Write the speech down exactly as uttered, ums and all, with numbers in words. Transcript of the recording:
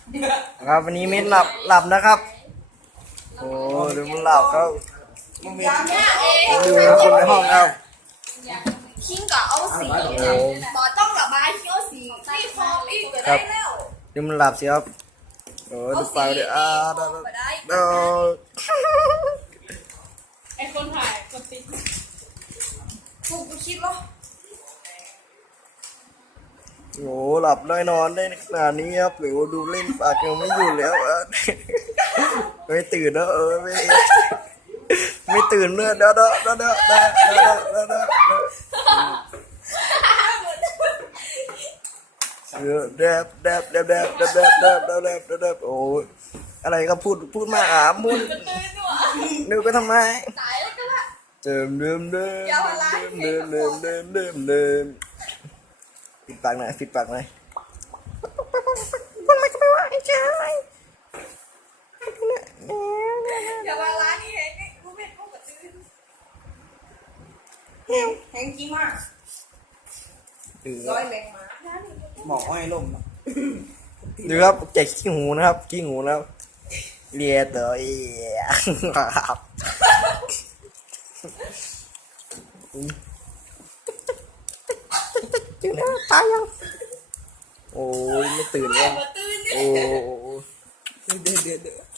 ครับวันนี้เม็ดหลับหลับนะครับโอ้ดูมันหลับครับดูคนในห้องครับทิ้งกับเอาสีต่อต้องระบายทิ้งเอาสีที่พออีกก็ได้แล้วดูมันหลับสิครับโอ้ดูปากดิอ่าดูดูไอคนถ่ายกดติดกูกูคิดว่าโอ้หลับได้นอนได้ขนาดนี้ครับหรือดูเล่นปากยังไม่อยู่แล้วอ่ะไม่ตื่นแล้วเออไม่ไม่ตื่นเนื้อเด้อเด้อเด้อเด้อเด้อเด้อเด้อเด้อเด้อเด้อเด้อเด้อเด้อเด้อเด้อเด้อเด้อเด้อเด้อโอ้อะไรก็พูดพูดมาอ่ะมุนนึกไปทำไมตายแล้วก็ละเดิมเดิมเดิมเดิมเดิมเดิมเดิมเดิมปิดปากหน่อยปิดปากหน่อยมันไม่ก็ไม่ว่าไอ้ชายอย่ามาร้านนี้เห็นกูไม่เข้ากับตื้นแหงจริงมากร้อยแรงมาหมอกอ้อยล่มดูครับแจกขี้หูนะครับขี้หูแล้วเลียตัวเอียครับจึงแล้วตายยังโอ้ยไม่ตื่นเลยโอ้เดือดเดือดเดือด